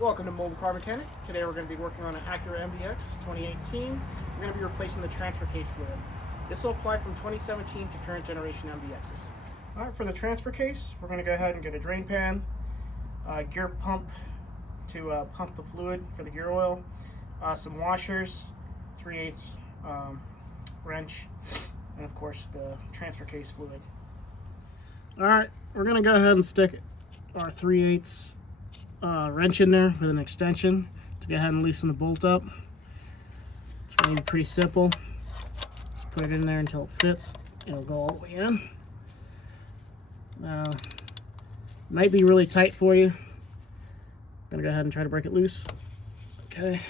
Welcome to Mobile Car Mechanic. Today we're going to be working on an Acura MDX 2018. We're going to be replacing the transfer case fluid. This will apply from 2017 to current generation MDXs. Alright, for the transfer case, we're going to go ahead and get a drain pan, gear pump to pump the fluid for the gear oil, some washers, 3/8 wrench, and of course the transfer case fluid. Alright, we're going to go ahead and stick our 3/8 wrench in there with an extension to go ahead and loosen the bolt up. It's really pretty simple. Just put it in there until it fits. It'll go all the way in. Now, it might be really tight for you. I'm gonna go ahead and try to break it loose. Okay.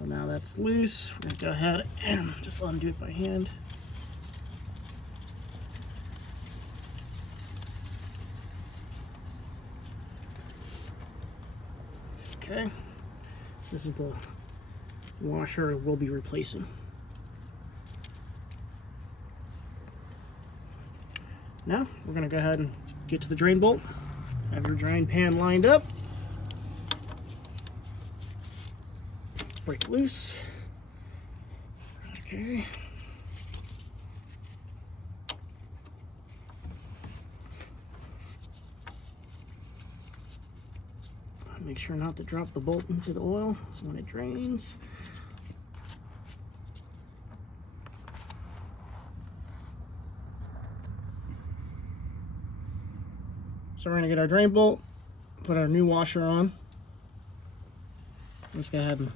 Well, now that's loose. We're gonna go ahead and just undo it by hand. Okay, this is the washer we'll be replacing. Now, we're going to go ahead and get to the drain bolt. Have your drain pan lined up. Break it loose. Okay. Make sure not to drop the bolt into the oil when it drains. So we're going to get our drain bolt, put our new washer on. Let's go ahead and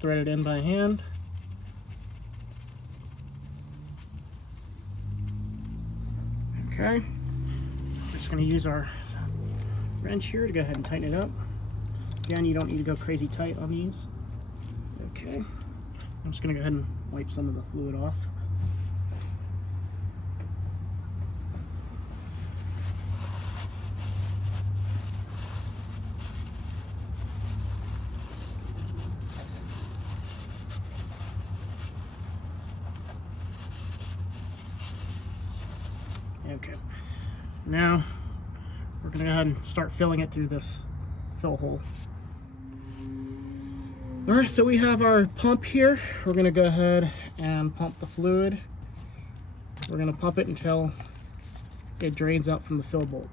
thread it in by hand. Okay. We're just going to use our wrench here to go ahead and tighten it up. Again, you don't need to go crazy tight on these. Okay, I'm just going to go ahead and wipe some of the fluid off. Okay, now we're going to go ahead and start filling it through this fill hole. Alright, so we have our pump here. We're going to go ahead and pump the fluid. We're going to pump it until it drains out from the fill bolt.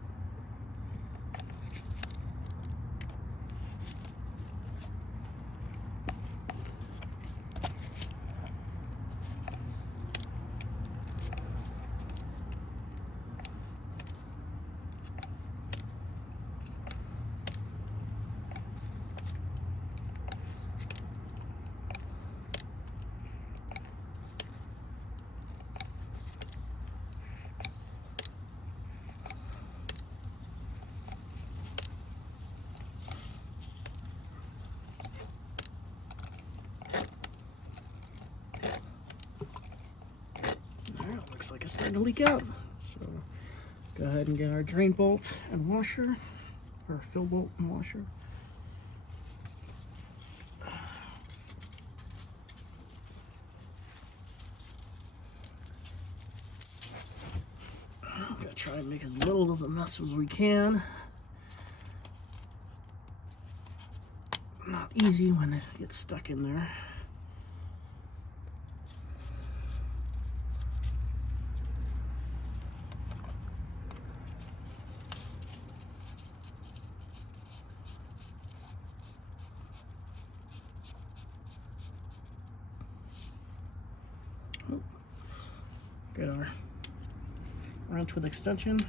Looks like it's starting to leak out. So go ahead and get our drain bolt and washer, or fill bolt and washer. I'm gonna try and make as little of a mess as we can. Not easy when it gets stuck in there. Get our wrench with extension.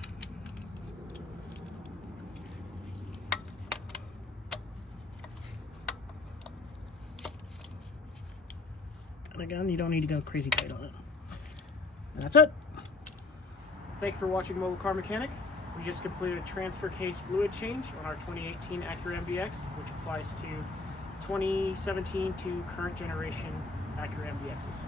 And again, you don't need to go crazy tight on it. And that's it. Thank you for watching Mobile Car Mechanic. We just completed a transfer case fluid change on our 2018 Acura MDX, which applies to 2017 to current generation Acura MDXs.